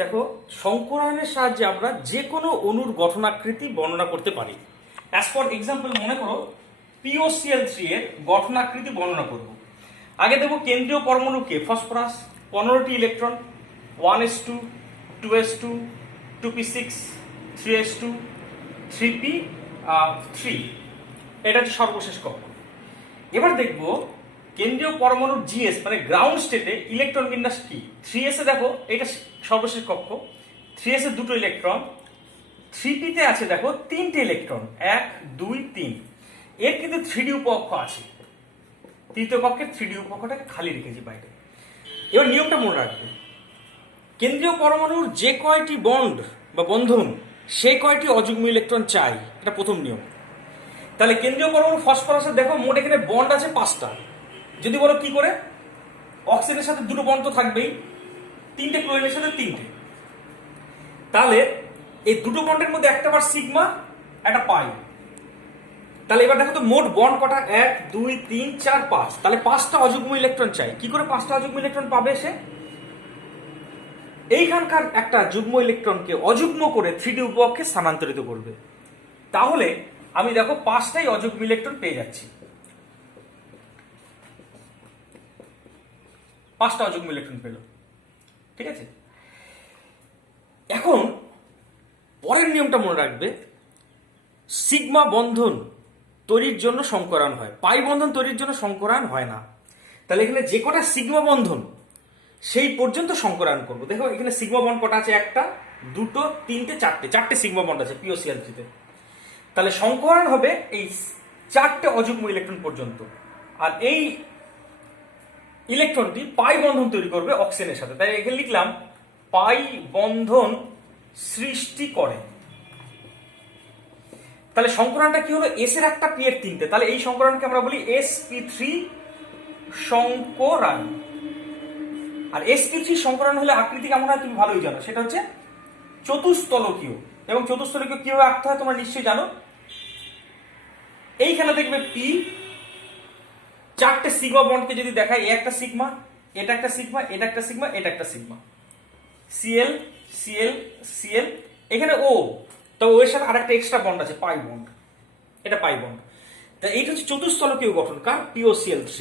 দেখো, সংকরায়নের সাহায্যে আমরা যে কোনো অণুর গঠনাকৃতি বর্ণনা করতে পারি। অ্যাজ ফর এক্সাম্পল, মনে করো POCl3 এর গঠনাকৃতি বর্ণনা করব। আগে দেবো কেন্দ্রীয় পরমাণুকে phosphorus, 15টি electron, 1s2, 2s2, 2p6, 3s2, 3p3। এটা হচ্ছে সর্বশেষ কক্ষ। এবার দেখব কেন্দ্রীয় পরমাণুর GS মানে গ্রাউন্ড স্টেটে ইলেকট্রন বিন্যাস কি। 3s এ দেখো, এটা সর্বশেষ কক্ষ। 3s এ দুটো ইলেকট্রন, 3p তে আছে দেখো তিনটে ইলেকট্রন, 1 2 3। এর কিন্তু 3d উপকক্ষ আছে, তৃতীয় কক্ষের 3d উপকক্ষটাকে খালি রেখেছি বাইরে। এবার নিয়মটা মনে রাখবে, কেন্দ্রীয় পরমাণুর যে কয়টি বন্ড বা বন্ধন সেই কয়টি অযুগ্ম ইলেকট্রন চাই, এটা প্রথম নিয়ম। তাহলে কেন্দ্রীয় পরমাণু ফসফরাসের দেখো মোট এখানে বন্ড আছে 5টা। যদি বলো কি করে, অক্সিজেনের সাথে দুটো বন্ড তো থাকবেই, তিনটে ক্লোরিনের সাথে তিনটে। তাহলে এই দুটো বন্ডের মধ্যে একটা বার সিগমা, একটা পাই। তাহলে এবার দেখো তো মোট বন্ড কটা, 1 2 3 4 5। তাহলে 5টা অযুগ্ম ইলেকট্রন চাই। কি করে 5টা অযুগ্ম ইলেকট্রন পাবে সে? এইখানকার একটা যুগ্ম ইলেকট্রনকে অযুগ্ম করে 3d উপকক্ষে স্থানান্তরিত করবে। তাহলে আমি দেখো 5টাই অযুগ্ম ইলেকট্রন পেয়ে যাচ্ছি। 5টা অযুগ্ম ইলেকট্রন পেল, ঠিক আছে। এখন পরের নিয়মটা মনে রাখবে, সিগমা বন্ধন তৈরির জন্য সংকরায়ন হয়, পাই বন্ধন তৈরির জন্য সংকরায়ন হয় না। তাহলে এখানে যে কটা সিগমা বন্ধন সেই পর্যন্ত সংকরায়ন করবো। দেখো এখানে সিগমা বন্ড কটা আছে, 1টা 2টো 3টে 4টে সিগমা বন্ড আছে POCl3 তে। তাহলে সংকরায়ন হবে এই 4টে অযুগ্ম ইলেকট্রন পর্যন্ত। আর এই ইলেকট্রনটি পাই বন্ধন তৈরি করবে অক্সিজেনের সাথে। তাই এখানে লিখলাম পাই বন্ধন সৃষ্টি করে। তাহলে সংকরায়নটা কি হলো, এস এর একটা পি এর 3টে। তাহলে এই সংকরায়নকে আমরা বলি sp3 সংকরায়ন। আর sp3 সংকরায়ন হলে আকৃতি কেমন হয় তুমি ভালোই জানো, সেটা হচ্ছে চতুস্তলকীয়। এবং চতুস্তলকীয় কিভাবে আঁকতে হয় তোমরা নিশ্চয়ই জানো। এইখানে দেখবে পি, 4টে সিগমা বন্ডকে যদি দেখায়, এ একটা সিগমা, এটা একটা সিগমা, এটা একটা সিগমা, এটা একটা সিগমা, Cl Cl Cl, এখানে ও, তো ও এর সাথে আরেকটা এক্সট্রা বন্ড আছে পাই বন্ড, এটা পাই বন্ড। তা এইটা হচ্ছে চতুস্তলকীয় গঠন কার, POCl3।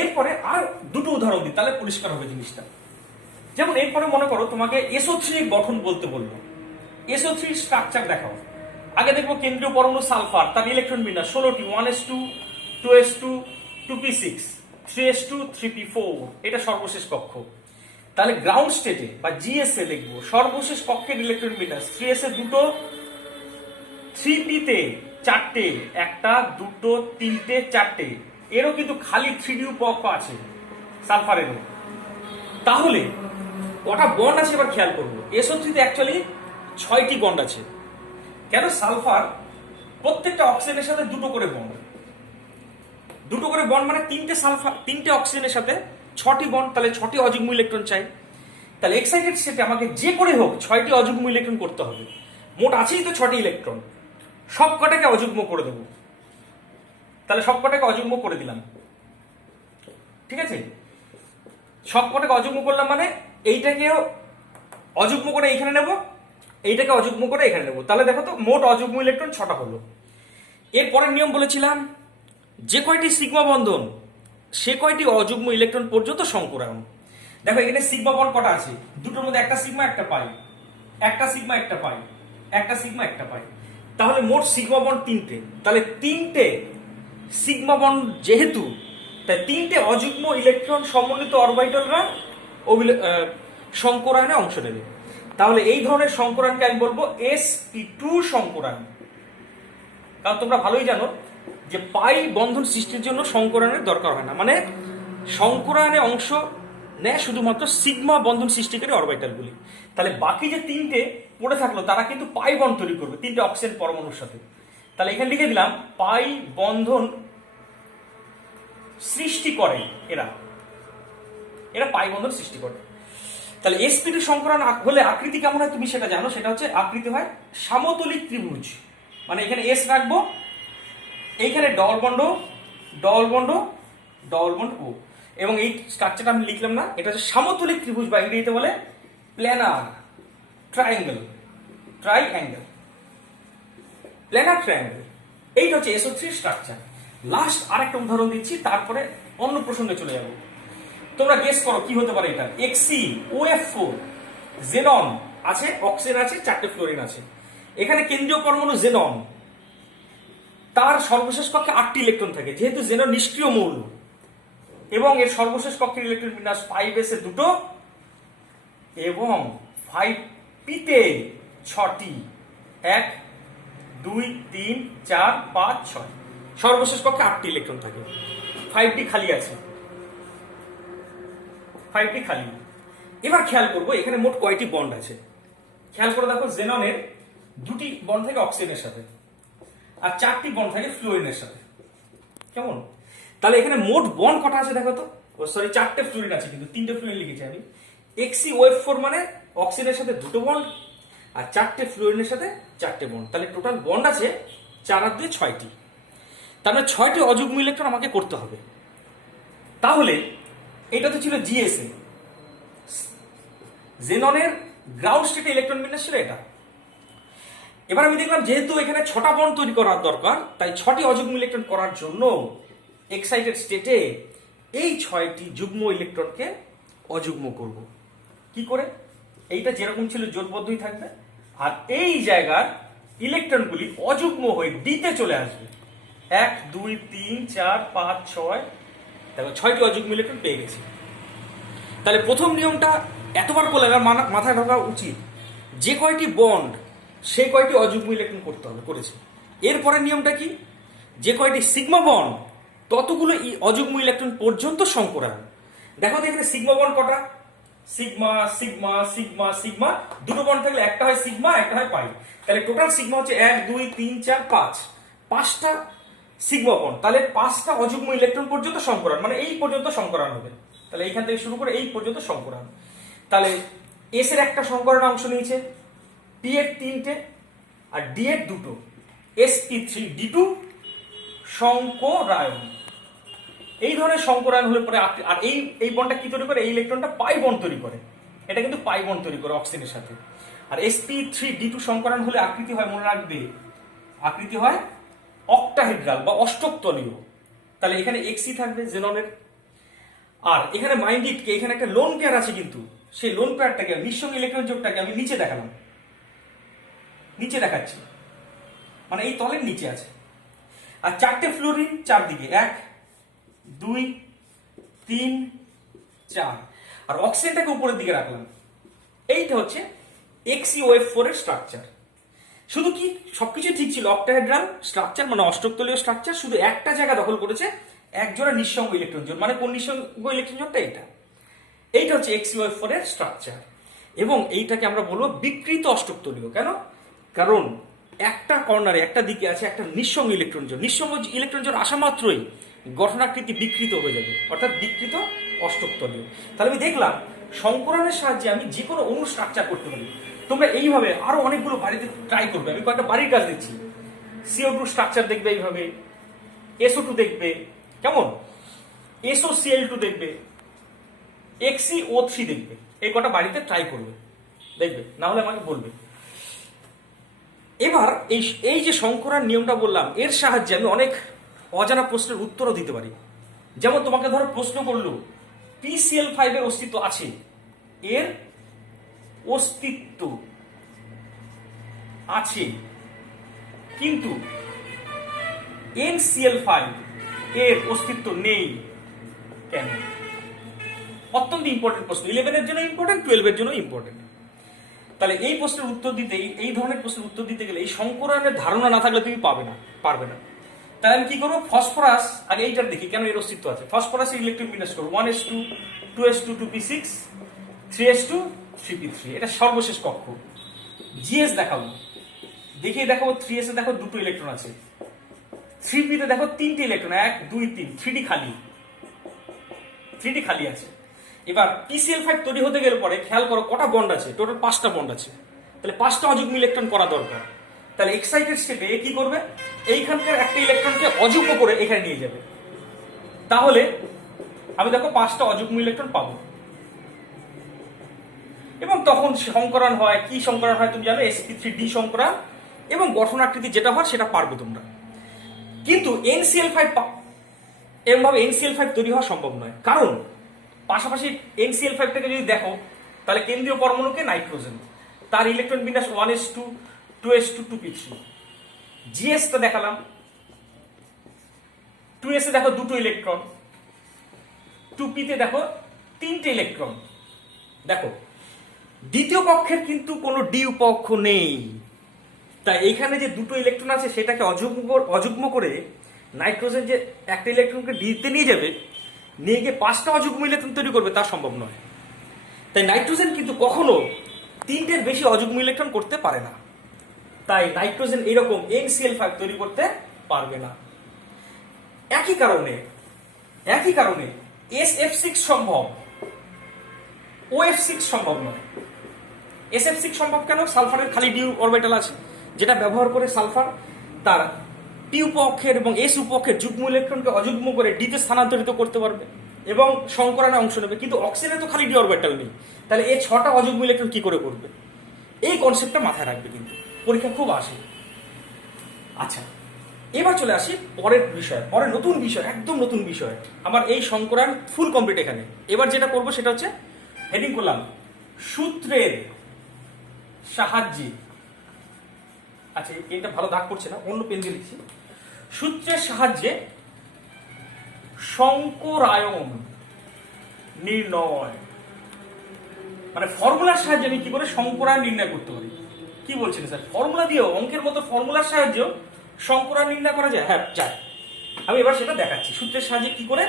এরপরে আর দুটো উদাহরণ দিই, তাহলে পরিষ্কার হবে জিনিসটা। যেমন এরপরে মনে করো তোমাকে SO3 এর গঠন বলতে বলবো, SO3 স্ট্রাকচার দেখাও। আগে দেখবো কেন্দ্রীয় পরমাণু সালফার, তার ইলেকট্রন বিন্যাস 16টি, 1s2, 2s2, 2p6, 3s2, 3p4। এটা সর্বশেষ কক্ষ। তাহলে গ্রাউন্ড স্টেটে বা GS এ দেখবো সর্বশেষ কক্ষের ইলেকট্রন বিন্যাস 3s এ দুটো, 3p তে 4টে, 1টা 2টো 3টে 4টে। এরও কিন্তু খালি 3d উপকক্ষ আছে সালফারেরও। তাহলে কটা বন্ড আছে এবার খেয়াল করবো। SO3 তে অ্যাকচুয়ালি 6টি বন্ড আছে। কেন, সালফার প্রত্যেকটা অক্সিজেনের সাথে দুটো করে বন্ড, দুটো করে বন্ড মানে 3টে সালফার, 3টে অক্সিজেনের সাথে 6টি বন্ড। তাহলে 6টি অযুগ্ম ইলেকট্রন চাই। তাহলে এক্সাইটেড স্টেটে আমাকে যে করে হোক 6টি অযুগ্ম ইলেকট্রন করতে হবে। মোট আছেই তো 6টি ইলেকট্রন, সব কটাকে অযুগ্ম করে দেবো। তাহলে সব কটাকে অযুগ্ম করে দিলাম, ঠিক আছে। সব কটাকে অযুগ্ম করলাম মানে এইটাকেও অযুগ্ম করে এখানে নেব, এইটাকে অযুগ্ম করে এখানে নেব। তাহলে দেখো তো মোট অযুগ্ম ইলেকট্রন 6টা হলো। এরপরের নিয়ম বলেছিলাম, যে কয়টি সিগমা বন্ধন সে কয়টি অযুগ্ম ইলেকট্রন পর্যন্ত সংকরায়ন। দেখো এখানে সিগমা বন্ড কটা আছে, দুটোর মধ্যে একটা সিগমা একটা পাই, একটা সিগমা একটা পাই, একটা সিগমা একটা পাই। তাহলে মোট সিগমা বন্ড 3টে। তাহলে 3টে সিগমা বন্ড যেহেতু, তাই 3টে অযুগ্ম ইলেকট্রন সমন্বিত অরবিটালরা সংকরায়নে অংশ নেবে। তাহলে এই ধরনের সংকরায়নকে আমি বলবো sp2 সংকরায়ন। কারণ তোমরা ভালোই জানো যে পাই বন্ধন সৃষ্টির জন্য সংকরায়নের দরকার হয় না, মানে সংকরায়নে অংশ নেয় শুধুমাত্র সিগমা বন্ধন সৃষ্টিকারী অরবিটালগুলি। তাহলে বাকি যে 3টে পড়ে থাকলো তারা কিন্তু পাই বন্ড তৈরি করবে 3টে অক্সিজেন পরমাণুর সাথে। তাহলে এখানে লিখে দিলাম পাই বন্ধন সৃষ্টি করে, এরা এরা পাই বন্ধন সৃষ্টি করে। তাহলে sp2 সংকরায়ন হলে আকৃতি কেমন হয় তুমি সেটা জানো, সেটা হচ্ছে আকৃতি হয় সমতলিক ত্রিভুজ। মানে এখানে S রাখবো, এইখানে double bond double bond double bond ও, এবং এই স্ট্রাকচারটা আমি লিখলাম না, এটা হচ্ছে সমতলিক ত্রিভুজ বা ইংরেজিতে বলে প্ল্যানার ট্রায়াঙ্গেল, প্ল্যানার ট্রায়াঙ্গেল, এইটা হচ্ছে SO3 স্ট্রাকচার। লাস্ট আরেকটা উদাহরণ দিচ্ছি, তারপরে অন্য প্রসঙ্গে চলে যাব। তোমরা গেস করো কি হতে পারে এটা। XeOF4, জেনন আছে, অক্সিজেন আছে, 4টে ফ্লোরিন আছে। এখানে কেন্দ্রীয় পরমাণু জেনন, তার সর্বশেষ কক্ষে 8টি ইলেকট্রন থাকে, যেহেতু জেনন নিষ্ক্রিয় মৌল, এবং এর সর্বশেষ কক্ষের ইলেকট্রন বিন্যাস 5s এ 2টো এবং 5p-তে 6টি, 1 2 3 4 5 6, সর্বশেষ কক্ষে 8টি ইলেকট্রন থাকে, 5টি খালি আছে, 5টি খালি। এবার খেয়াল করবো এখানে মোট কয়টি বন্ড আছে। খেয়াল করে দেখো, জেননের 2টি বন্ড থাকে অক্সিজেনের সাথে, আর 4টি বন্ড থাকে ফ্লোরিনের সাথে। কেমন? তাহলে এখানে মোট বন্ড কটা আছে দেখো তো। সরি, 4টে ফ্লোরিন আছে, কিন্তু 3টে ফ্লোরিন লিখেছি আমি। XeOF4 মানে অক্সিজেনের সাথে 2টো বন্ড, আর 4টে ফ্লোরিনের সাথে 4টে বন্ড। তাহলে টোটাল বন্ড আছে 4 আর 2 6টি। তার মানে 6টি অযুগ্ম ইলেকট্রন আমাকে করতে হবে। তাহলে এটা তো ছিল জিএসএ, জেননের গ্রাউন্ড স্টেটে ইলেকট্রন বিন্যাস ছিল এটা। এবার আমি দেখলাম যেহেতু এখানে 6টা বন্ড তৈরি করার দরকার, তাই 6টি অযুগ্ম ইলেকট্রন করার জন্য এক্সাইটেড স্টেটে এই 6টি যুগ্ম ইলেকট্রনকে অযুগ্ম করব। কি করে? এইটা যেরকম ছিল জোটবদ্ধই থাকবে, আর এই জায়গার ইলেকট্রনগুলি অযুগ্ম হয়ে ডিতে চলে আসবে। 1 2 3 4 5 6, দেখো 6টি অযুগ্ম ইলেকট্রন পেয়ে গেছি। তাহলে প্রথম নিয়মটা এতবার করলে মাথায় ঢোকা উচিত, যে কয়টি বন্ড সে কয়টি অযুগ্ম ইলেকট্রন করতে হবে, করেছে। এরপরের নিয়মটা কি? যে কয়টি সিগমা বন্ড ততগুলো অযুগ্ম ইলেকট্রন পর্যন্ত সংকরায়ন। দেখো তো এখানে সিগমা বন্ড কটা? সিগমা সিগমা সিগমা সিগমা, 2টো বন্ড থাকলে একটা হয় সিগমা, একটা হয় পাই। তাহলে টোটাল সিগমা হচ্ছে 1 2 3 4 5, 5টা সিগমা বন্ড। তাহলে 5টা অযুগ্ম ইলেকট্রন পর্যন্ত সংকরায়ন, মানে এই পর্যন্ত সংকরায়ন হবে। তাহলে এইখান থেকে শুরু করে এই পর্যন্ত সংকরায়ন। তাহলে এস এর একটা সংকরণ অংশ নিয়েছে, পি এর 3টে, আর ডি এর 2টো, sp3d2 সংকরায়ন। এই ধরনের সংকরায়ন হলে পরে, আর এই বন্ডটা কি তৈরি করে? এই ইলেকট্রনটা পাই বন্ড তৈরি করে, এটা কিন্তু পাই বন্ড তৈরি করে অক্সিজেনের সাথে। আর sp3d2 সংকরায়ন হলে আকৃতি হয়, মনে রাখবে, আকৃতি হয় অক্টাহেড্রাল বা অষ্টকতলীয়। তাহলে এখানে এক্সি থাকবে জেননের, আর এখানে মাইন্ড কে এখানে একটা লোন পেয়ার আছে, কিন্তু সেই লোন পেয়ারটাকে, নিঃসঙ্গ ইলেকট্রন জোটটাকে আমি নিচে দেখালাম, নিচে দেখাচ্ছি, মানে এই তলের নিচে আছে। আর 4টে ফ্লোরিন চারদিকে, 1 2 3 4, আর অক্সিজেনটাকে উপরের দিকে রাখলাম। এইটা হচ্ছে XeOF4 এর স্ট্রাকচার। শুধু কি সবকিছু ঠিক ছিল, অক্টাহেড্রাল স্ট্রাকচার মানে অষ্টকতলীয় স্ট্রাকচার, শুধু একটা জায়গা দখল করেছে একজোড়া নিঃসঙ্গ ইলেকট্রন জোট। মানে কোন নিঃসঙ্গ ইলেকট্রন জোটটা? এইটা হচ্ছে XeOF4 এর স্ট্রাকচার। এবং এইটাকে আমরা বলবো বিকৃত অষ্টকতলীয়। কেন? কারণ একটা কর্নারে, একটা দিকে আছে একটা নিঃসঙ্গ ইলেকট্রন জোট। নিঃসঙ্গ ইলেকট্রন জোট আসা মাত্রই গঠনাকৃতি বিকৃত হয়ে যাবে, অর্থাৎ বিকৃত অষ্টকতলীয়। তাহলে আমি দেখলাম সংকরণের সাহায্যে আমি যে কোনো অণু স্ট্রাকচার করতে পারি। তোমরা এইভাবে আরো অনেকগুলো বাড়িতে ট্রাই করবে। আমি কয়েকটা বাড়ির কাজ দিচ্ছি। CO2 স্ট্রাকচার দেখবে এইভাবে, SO2 দেখবে, কেমন, SOCl2 দেখবে, XeO3 দেখবে। এই কটা বাড়িতে ট্রাই করবে, দেখবে, না হলে আমাকে বলবে। এবার এই যে সংকরায়ন নিয়মটা বললাম, এর সাহায্যে আমি অনেক অজানা প্রশ্নের উত্তরও দিতে পারি। যেমন তোমাকে ধরো প্রশ্ন করলো PCl5 এর অস্তিত্ব আছে, এর অস্তিত্ব আছে, কিন্তু NCl5 এর অস্তিত্ব নেই কেন? অত্যন্ত ইম্পর্টেন্ট প্রশ্ন, 11 এর জন্য ইম্পর্টেন্ট, 12 এর জন্য ইম্পর্টেন্ট। তাহলে এই প্রশ্নের উত্তর দিতে, এই ধরনের প্রশ্নের উত্তর দিতে গেলে এই সংকরায়নের ধারণা না থাকলে তুমি পারবে না। তাহলে আমি কি করবো? ফসফরাস আগে এইটার দেখি কেন এর অস্তিত্ব আছে। ফসফরাসের ইলেকট্রন বিন্যাস করবো 1s2 2s2 2p6 3s2 3p3, এটা সর্বশেষ কক্ষ। জিএস দেখাবো, দেখিয়ে দেখাবো 3s এ দেখো 2টো ইলেকট্রন আছে, 3p তে দেখো 3টে ইলেকট্রন, 1 2 3, 3D খালি আছে। এবার PCl5 তৈরি হতে গেলে পরে খেয়াল করো কটা বন্ড আছে, টোটাল 5টা বন্ড আছে। তাহলে 5টা অযুগ্ম ইলেকট্রন করা দরকার। তাহলে এক্সাইটেড স্টেটে কি করবে? এইখানকার একটা ইলেকট্রনকে অযুগ্ম করে এখানে নিয়ে যাবে। তাহলে আমি দেখো 5টা অযুগ্ম ইলেকট্রন পাবো। এবং তখন সংকরণ হয়, কি সংকরণ হয় তুমি জানো, sp3d সংকরণ, এবং গঠন আকৃতি যেটা হয় সেটা পারবে তোমরা। কিন্তু NCl5 এরকমভাবে NCl5 তৈরি হওয়া সম্ভব নয়, কারণ পাশাপাশি NCl5টাকে যদি দেখো তাহলে কেন্দ্রীয় পরমাণুকে নাইট্রোজেন, তার ইলেকট্রন বিন্যাস 1s2 2s2 2p3। GSটা দেখালাম, 2s এ দেখো দুটো ইলেকট্রন, 2p তে দেখো তিনটে ইলেকট্রন। দেখো দ্বিতীয় কক্ষের কিন্তু কোনো ডি উপকক্ষ নেই, তাই এইখানে যে দুটো ইলেকট্রন আছে সেটাকে অযুগ্ম করে নাইট্রোজেন যে একটা ইলেকট্রনকে ডিতে নিয়ে যাবে, নিয়ে গিয়ে 5টা অযুগ্ম ইলেকট্রন তৈরি করবে, তা সম্ভব নয়। তাই নাইট্রোজেন কিন্তু কখনো 3টের বেশি অযুগ্ম ইলেকট্রন করতে পারে না, তাই নাইট্রোজেন এরকম NCl5 তৈরি করতে পারবে না। একই কারণে SF6 সম্ভব, OF6 সম্ভব নয়। SF6 সম্ভব কেন? সালফারের খালি ডি অরবিটাল আছে, যেটা ব্যবহার করে সালফার তার পি উপকক্ষের এবং এস উপকক্ষের যুগ্ম ইলেকট্রনকে অযুগ্ম করে ডিতে স্থানান্তরিত করতে পারবে এবং সংকরণে অংশ নেবে। কিন্তু অক্সিজেনে তো খালি ডি অরবিটাল নেই, তাহলে এই 6টা অযুগ্ম ইলেকট্রন কি করে করবে? এই কনসেপ্টটা মাথায় রাখবে, কিন্তু পরীক্ষা খুব আসে। আচ্ছা, এবার চলে আসি পরের বিষয়, পরের নতুন বিষয়, একদম নতুন বিষয়। আমার এই সংকরণ ফুল কমপ্লিট এখানে। এবার যেটা করবো সেটা হচ্ছে হেডিং করলাম সূত্রের সাহায্যে। আচ্ছা, এটা ভালো দাগ করছে না, অন্য পেন দিয়ে লিখছি। সূত্রের সাহায্যে সংকরায়ন নির্ণয়, মানে ফর্মুলার সাহায্যে আমি কি করে সংকরায়ন নির্ণয় করতে পারি। কি বলছেন স্যার, ফর্মুলা দিয়েও, অঙ্কের মতো ফর্মুলার সাহায্যেও সংকরায়ন নির্ণয় করা যায়? হ্যাঁ যায়। আমি এবার সেটা দেখাচ্ছি, সূত্রের সাহায্যে কি করে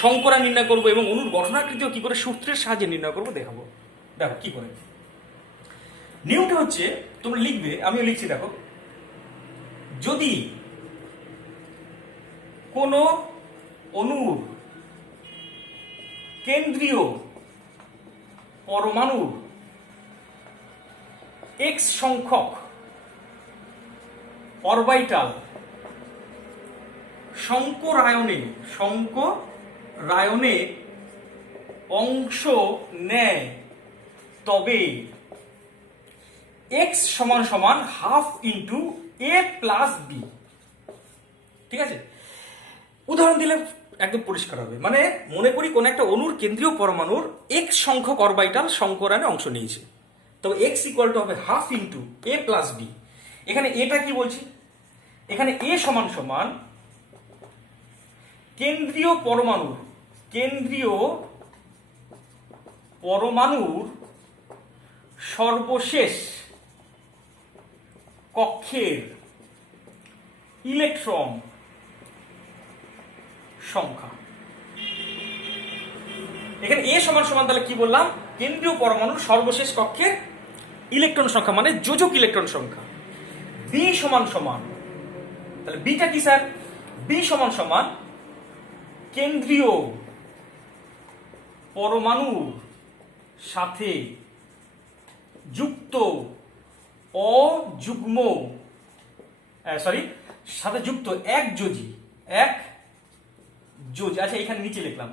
সংকরায়ন নির্ণয় করবো এবং অণুর গঠনাকৃতিও কি করে সূত্রের সাহায্যে নির্ণয় করবো দেখাবো। দেখো কি করে। নিয়মটা হচ্ছে, তোমরা লিখবে, আমিও লিখছি। দেখো, যদি কোনো অণুর কেন্দ্রীয় পরমাণুর x সংখ্যক অরবিটাল সংকরায়নে অংশ নেয়, তবে x সমান সমান half into a plus b. ঠিক আছে, উদাহরণ দিলে একদম পরিষ্কার হবে। মানে মনে করি কোন একটা অণুর কেন্দ্রীয় পরমাণুর x সংখ্যক অরবিটাল সংকরায়নে অংশ নিয়েছে, তবে x ইকুয়াল টু হবে half into a plus b. এখানে এটা কি বলছি, এখানে a সমান সমান কেন্দ্রীয় পরমাণুর সর্বশেষ কক্ষের ইলেকট্রন সংখ্যা। এখানে a সমান সমান তাহলে কি বললাম, কেন্দ্রীয় পরমাণুর সর্বশেষ কক্ষের ইলেকট্রন সংখ্যা, মানে যোজক ইলেকট্রন সংখ্যা। b সমান সমান, তাহলে বিটা কি স্যার, b সমান সমান কেন্দ্রীয় পরমাণুর সাথে যুক্ত এক যোজি। আচ্ছা, এখানে নিচে লিখলাম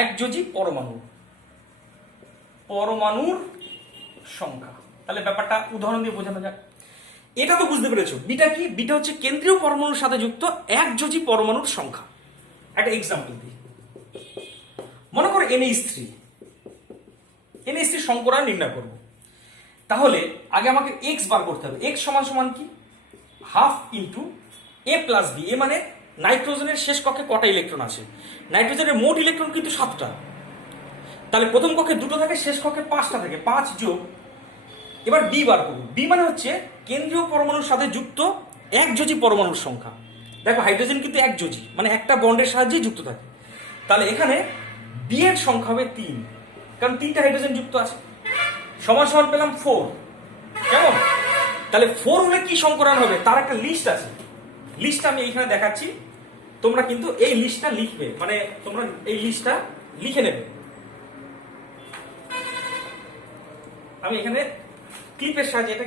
এক যোজি পরমাণুর সংখ্যা। তাহলে ব্যাপারটা উদাহরণ দিয়ে বোঝানো যাক। এটা তো বুঝতে পেরেছো, বিটা কি? বিটা হচ্ছে কেন্দ্রীয় পরমাণুর সাথে যুক্ত এক যোজি পরমাণুর সংখ্যা। একটা এক্সাম্পল দিই, মনে করো NH3 সংকরায়ন নির্ণয় করব। তাহলে আগে আমাকে x বার করতে হবে। x সমান সমান কি, half into a plus B. A মানে নাইট্রোজেনের শেষ কক্ষে কটা ইলেকট্রন আছে? নাইট্রোজেনের মোট ইলেকট্রন কিন্তু 7টা, তাহলে প্রথম কক্ষে 2টো থাকে, শেষ কক্ষে 5টা থাকে, 5 যোগ। এবার বি বার করব। বি মানে হচ্ছে কেন্দ্রীয় পরমাণুর সাথে যুক্ত এক যোজি পরমাণুর সংখ্যা। দেখো হাইড্রোজেন কিন্তু এক যোজি, মানে একটা বন্ডের সাহায্যে যুক্ত থাকে। তাহলে এখানে বি এর সংখ্যা হবে 3, কারণ 3টা হাইড্রোজেন যুক্ত আছে। সমান সমান পেলাম 4। কেমন? তাহলে 4 হলে কি সংকরায়ন হবে তার একটা লিস্ট আছে। লিস্টটা আমি এইখানে দেখাচ্ছি, তোমরা কিন্তু এই লিস্টটা লিখবে, মানে তোমরা এই লিস্টটা লিখে নেবে। আমি এখানে ক্লিপের সাহায্যে এটা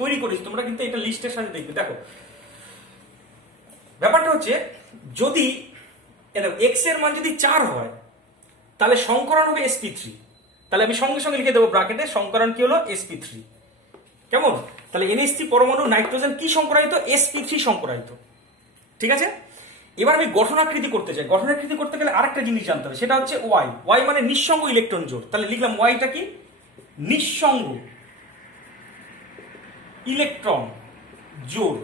তৈরি করেছি, তোমরা কিন্তু এটা লিস্টের সাহায্যে দেখবে। দেখো ব্যাপারটা হচ্ছে, যদি x এর মান যদি 4 হয় তাহলে সংকরণ হবে sp3। তাহলে আমি সঙ্গে সঙ্গে লিখে দেবো ব্র্যাকেটে সংকরণ কি হলো sp3। কেমন? তাহলে NH3 পরমাণু নাইট্রোজেন কি সংকরায়িত? sp3 সংকরায়িত। ঠিক আছে, এবার আমি গঠনাকৃতি করতে চাই। গঠনাকৃতি করতে গেলে আরেকটা জিনিস জানতে হবে, সেটা হচ্ছে ওয়াই। ওয়াই মানে নিঃসঙ্গ ইলেকট্রন জোড়। তাহলে লিখলাম ওয়াইটা কি? নিঃসঙ্গ ইলেকট্রন জোড়,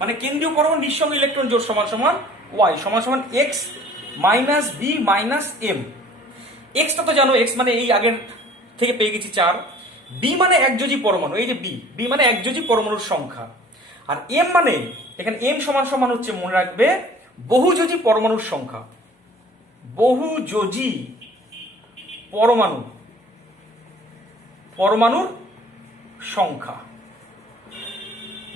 মানে কেন্দ্রীয় পরমাণু নিঃসঙ্গ ইলেকট্রন জোড় সমান সমান ওয়াই সমান সমান x minus b minus m. এক্সটা তো জানো, এক্স মানে এই আগের থেকে পেয়ে গেছি 4। বি মানে একযোজী পরমাণু, এই যে বি, বি মানে একযোজী পরমাণুর সংখ্যা। আর এম মানে এখানে এম সমান সমান হচ্ছে, মনে রাখবে, বহুযোজী পরমাণুর সংখ্যা। বহুযোজী পরমাণুর সংখ্যা।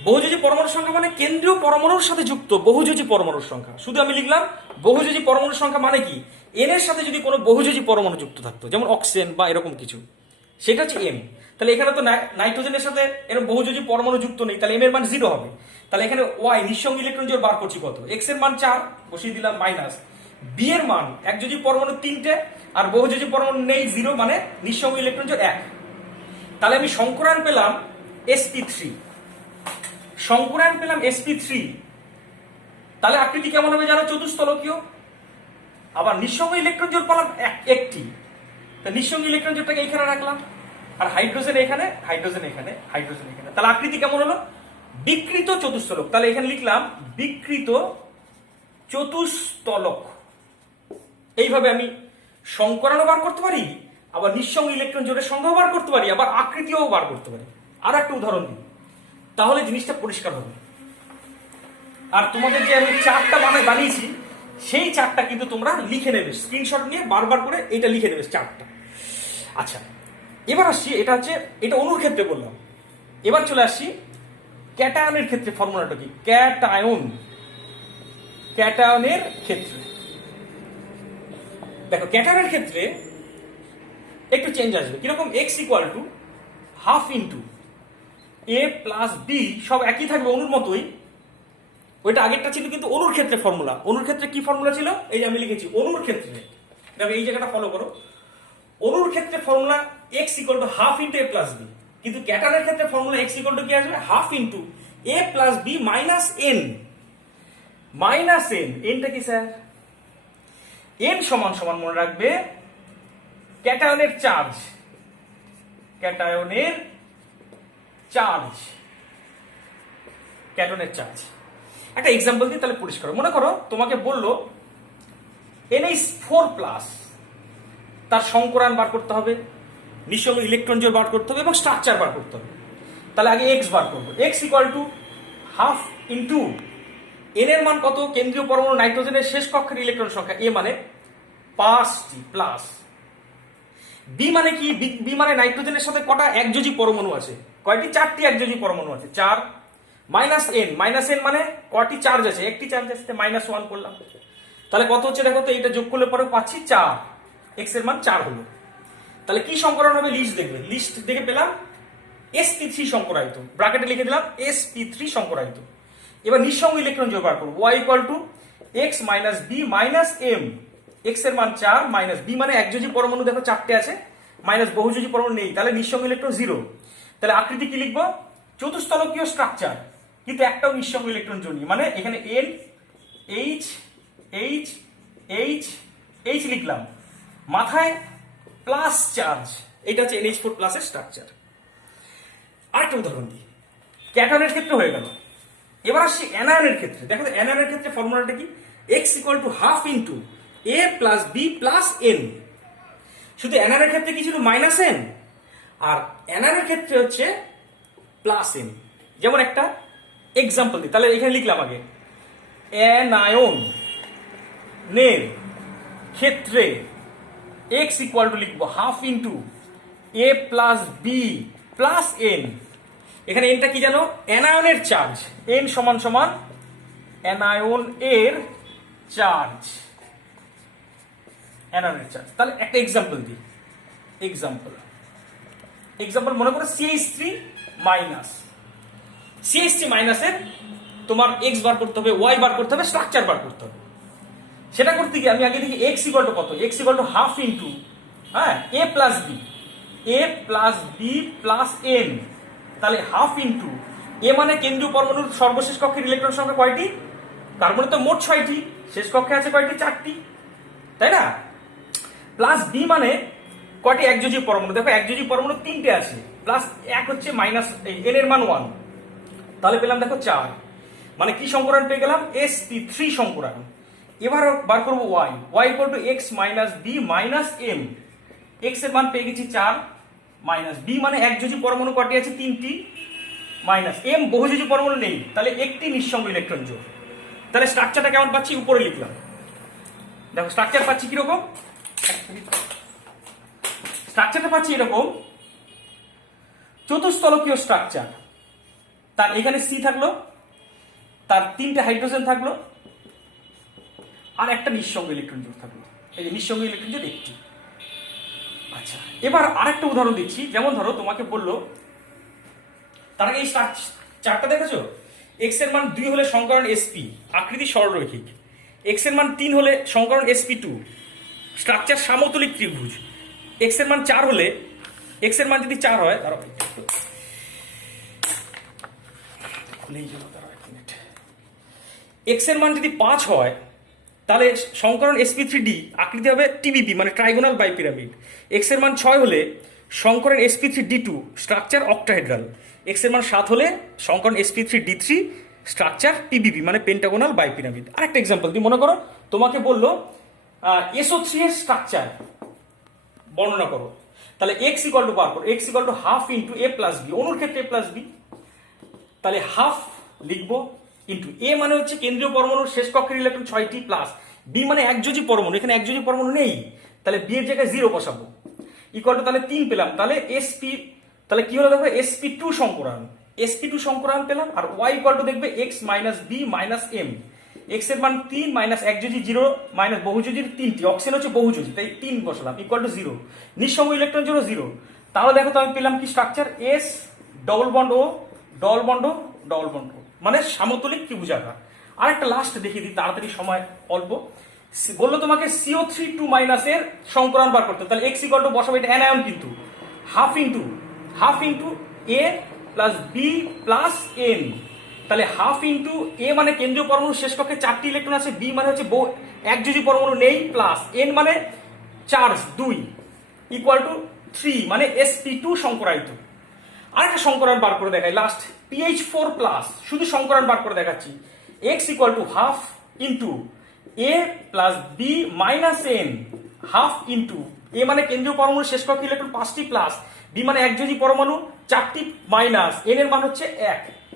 বহুযোজী পরমাণুর সংখ্যা মানে কেন্দ্রীয় পরমাণুর সাথে যুক্ত বহুযোজী পরমাণুর সংখ্যা। শুধু আমি লিখলাম বহুযোজী পরমাণুর সংখ্যা মানে কি, এন এর সাথে যদি কোনো বহুযোজী পরমাণু যুক্ত থাকতো, যেমন অক্সিজেন বা এরকম কিছু, সেটা হচ্ছে এম। তাহলে এখানে তো নাইট্রোজেনের সাথে এরকম বহুযোজী পরমাণু যুক্ত নেই, তাহলে এম এর মান 0 হবে। তাহলে এখানে ওয়াই নিঃসঙ্গ ইলেকট্রন জোড় বার করছি কত, এক্স এর মান 4 বসিয়ে দিলাম মাইনাস বি এর মান একযোজী পরমাণু 3টে আর বহুযোজী পরমাণু নেই 0, মানে নিঃসঙ্গ ইলেকট্রন জোড় 1। তাহলে আমি সংকরায়ন পেলাম sp3, সংকরায়ন পেলাম sp3। তাহলে আকৃতি কেমন হবে জানো? চতুস্তলকীয়। আবার নিঃসঙ্গ ইলেকট্রন জোড় পেলাম একটি, তা নিঃসঙ্গ ইলেকট্রন জোড়টাকে এখানে রাখলাম, আর হাইড্রোজেন এখানে, হাইড্রোজেন এখানে, হাইড্রোজেন এখানে। তাহলে আকৃতি কেমন হলো? বিকৃত চতুস্তলক। তাহলে এখানে লিখলাম বিকৃত চতুস্তলক। এইভাবে আমি সংকরানও বার করতে পারি, আবার নিঃসঙ্গ ইলেকট্রন জোড়ের সংখ্যাও বার করতে পারি, আবার আকৃতিও বার করতে পারি। আর একটা উদাহরণ দিই, তাহলে জিনিসটা পরিষ্কার হবে। আর তোমাদের যে আমি চার্টটা বানিয়েছি, সেই চার্টটা কিন্তু তোমরা লিখে নেবে, স্ক্রিনশট নিয়ে বারবার করে এটা লিখে নেবে চার্টটা। আচ্ছা, এবার আসছি, এটা হচ্ছে এটা অণুর ক্ষেত্রে বললাম। এবার চলে আসছি ক্যাটায়নের ক্ষেত্রে। ফর্মুলাটা কি? ক্যাটায়নের ক্ষেত্রে দেখো, ক্যাটায়নের ক্ষেত্রে একটু চেঞ্জ আসবে। কিরকম? X equal to half into A plus b, সব একই থাকবে অণুর মতোই। ওইটা আগেরটা ছিল কিন্তু অণুর ক্ষেত্রে ফর্মুলা। অণুর ক্ষেত্রে কি ফর্মুলা ছিল? এই যে আমি লিখেছি অণুর ক্ষেত্রে, দেখো এই জায়গাটা ফলো করো। অণুর ক্ষেত্রে formula X equal to half into A plus B, কিন্তু ক্যাটায়নের ক্ষেত্রে ফর্মুলা এক্স ইকুয়াল টু কি আসবে? হাফ ইন্টু এ plus B minus N. Minus N, এনটা কি স্যার? এন সমান সমান মনে রাখবে ক্যাটায়নের চার্জ। ক্যাটায়নের চার্জ, ক্যাটায়নের চার্জ। একটা এক্সাম্পল দিই তাহলে পরিষ্কার। মনে করো তোমাকে বললো NH4+, তার সংকরায়ন বার করতে হবে, নিঃসঙ্গ ইলেকট্রন জোড় বার করতে হবে এবং স্ট্রাকচার বার করতে হবে। তাহলে আগে এক্স বার করবো। X equal to half into N এর মান কত? কেন্দ্রীয় পরমাণু নাইট্রোজেনের শেষ কক্ষের ইলেকট্রন সংখ্যা, এ মানে 5টি, প্লাস বি মানে কি? বি মানে নাইট্রোজেনের সাথে কটা একযোজী পরমাণু আছে? কয়টি? 4টি একযোজী পরমাণু আছে, 4। মাইনাস এন, মাইনাস এন মানে কয়টি চার্জ আছে? একটি চার্জ আছে, -1 করলাম। তাহলে কত হচ্ছে দেখো তো, এটা যোগ করলে পরে পাচ্ছি 4, এক্স এর মান 4 হলো। তাহলে কি সংকরণ হবে? লিস্ট দেখবে, লিস্ট দেখে পেলাম sp3 সংকরায়িত, ব্র্যাকেটে লিখে দিলাম sp3 সংকরায়িত। এবার নিঃসঙ্গ ইলেকট্রন জোড় বার করব। y equal to x minus b minus m. X এর মান 4, মাইনাস বি মানে একযোজী পরমাণু দেখো 4টে আছে, মাইনাস বহুযোজী পরমাণু নেই, তাহলে নিঃসঙ্গ ইলেকট্রন 0। তাহলে আকৃতি কি লিখবো? চতুস্তলকীয় স্ট্রাকচার, কিন্তু একটাও নিঃসঙ্গ ইলেকট্রন জোড় নেই, মানে এখানে N H H H H লিখলাম, মাথায় প্লাস চার্জ। এটা হচ্ছে NH4+ এর স্ট্রাকচার। আরেকটা উদাহরণ দিই, ক্যাটায়নের ক্ষেত্রে হয়ে গেল। এবার আসছি অ্যানায়নের ক্ষেত্রে। দেখো অ্যানায়নের ক্ষেত্রে ফর্মুলাটা কি? X equal to half into A plus b plus n. শুধু অ্যানায়নের ক্ষেত্রে কি ছিল? মাইনাস এন, আর অ্যানায়নের ক্ষেত্রে হচ্ছে প্লাস এন। যেমন একটা এক্সাম্পল দিই, তাহলে এখানে লিখলাম আগে অ্যানায়নের ক্ষেত্রে এক্স ইকুয়াল টু লিখবো হাফ ইন্টু এ প্লাস বি প্লাস এন। এখানে এনটা কি জানো? অ্যানায়নের চার্জ। এন সমান সমান অ্যানায়ন এর চার্জ, অ্যানায়নের চার্জ। তাহলে একটা এক্সাম্পল দিই, এক্সাম্পল মনে করো CH3 মাইনাস। CH3 মাইনাসের তোমার এক্স বার করতে হবে, ওয়াই বার করতে হবে, স্ট্রাকচার বার করতে হবে। সেটা করতে গিয়ে আমি আগে দেখি এক্স ইকুয়াল টু কত, x equal to half into হ্যাঁ এ প্লাস বি প্লাস এন, তাহলে হাফ ইন্টু এ মানে কেন্দ্রীয় পরমাণুর সর্বশেষ কক্ষের ইলেকট্রন সংখ্যা কয়টি, তার মানে তো মোট 6টি, শেষ কক্ষে আছে কয়টি, 4টি, তাই না? প্লাস বি মানে কয়টি একযোজীয় পরমাণু, দেখো একযোজীয় পরমাণু 3টে আছে, প্লাস 1 হচ্ছে মাইনাস এন এর মান 1, তাহলে পেলাম দেখো 4, মানে কি সংকরণ পেয়ে গেলাম, sp3 সংকরণ। এবার বার করবো y equal to x minus b minus m, x এর মান পেয়ে গেছি 4, মাইনাস বি মানে একযোজী পরমাণু কয়টি আছে, 3টি, মাইনাস এম বহুযোজী পরমাণু নেই, তাহলে একটি নিঃসঙ্গ ইলেকট্রন জোড়। তাহলে স্ট্রাকচারটা কেমন পাচ্ছি, উপরে লিখলাম, দেখো স্ট্রাকচার পাচ্ছি কিরকম, স্ট্রাকচারটা পাচ্ছি এরকম, চতুস্তলকীয় স্ট্রাকচার, তার এখানে সি থাকলো, তার 3টে হাইড্রোজেন থাকলো, আর একটা নিঃসঙ্গ ইলেকট্রন জোড় থাকলো, এই যে নিঃসঙ্গ ইলেকট্রন জোড় একটি। আচ্ছা, এবার আরেকটা উদাহরণ দিচ্ছি, যেমন ধরো তোমাকে বললো, তার আগে এই চারটা দেখেছো, এক্স এর মান 2 হলে সংকরণ sp, আকৃতি সরলরৈখিক, এক্স এর মান 3 হলে সংকরণ sp2, স্ট্রাকচার সমতলিক ত্রিভুজ, এক্স এর মান 4 হলে, এক্স এর মান যদি 4 হয়, দাঁড়াও এক্স এর মান যদি 5 হয়, তাহলে সংকরণ sp3d, আকৃতি হবে tbb মানে ট্রাইগোনাল বাইপিরামিড, এক্স এর মান 6 হলে সংকরণ sp3d2, স্ট্রাকচার অক্টাহেড্রাল, এক্স এর মান 7 হলে সংকরণ sp3d3, স্ট্রাকচার pbb মানে পেন্টাগোনাল বাইপিরামিড। আরেকটা এক্সাম্পল, তুমি মনে করো তোমাকে বললো SO3 এর স্ট্রাকচার বর্ণনা করো, তাহলে x ইকুয়াল টু বার করো, x equal to half into a plus b, অনুর ক্ষেত্রে a প্লাস বি, তাহলে হাফ লিখবো, ইন্টু এ মানে হচ্ছে কেন্দ্রীয় পরমাণুর শেষ কক্ষের ইলেকট্রন 6টি, প্লাস বি মানে একযোজী পরমাণু, এখানে একযোজী পরমাণু নেই, তাহলে বি এর জায়গায় 0 বসাবো, ইকুয়াল টু তাহলে 3 পেলাম, তাহলে sp, তাহলে কি হলো দেখো sp2 সংকরণ, sp2 সংকরণ পেলাম, আর y ইকুয়াল টু দেখবে x minus b minus m, x এর মান 3 মাইনাস একযোজী 0 মাইনাস বহুযোজীর 3টি, অক্সিজেন হচ্ছে বহুযোজী তাই 3 বসালাম, ইকুয়াল টু 0, নিঃসঙ্গ ইলেকট্রন জোড় 0, তাহলে দেখো তো আমি পেলাম কি স্ট্রাকচার, s ডবল বন্ড ও ডবল বন্ড ও ডবল বন্ড ও, মানে সমতলিক ত্রিভুজাকার। আর একটা লাস্ট দেখিয়ে দিই, তাড়াতাড়ি সময় অল্প, বললো তোমাকে CO3 2 মাইনাস এর সংকরণ বার করতে, তাহলে x ইকুয়াল টু বসাবো, এটা অ্যানায়ন কিন্তু, half into a plus b plus n, তাহলে হাফ ইন্টু এ মানে কেন্দ্রীয় পরমাণু শেষ কক্ষে 4টি ইলেকট্রন আছে, বি মানে হচ্ছে একযোজী পরমাণু নেই, প্লাস এন মানে চার্জ 2, ইকুয়াল টু 3 মানে sp2 সংকরায়িত। আরেকটা সংকরণ বার করে দেখাই লাস্ট, pH4 প্লাস, শুধু সংকরণ বার করে দেখাচ্ছি, x equal to half into A plus B minus N, half into এ মানে কেন্দ্রীয় পরমাণু শেষ কক্ষে ইলেকট্রন 5টি, প্লাস বি মানে একযোজী পরমাণু 4টি, মাইনাস এন এর মান হচ্ছে 1,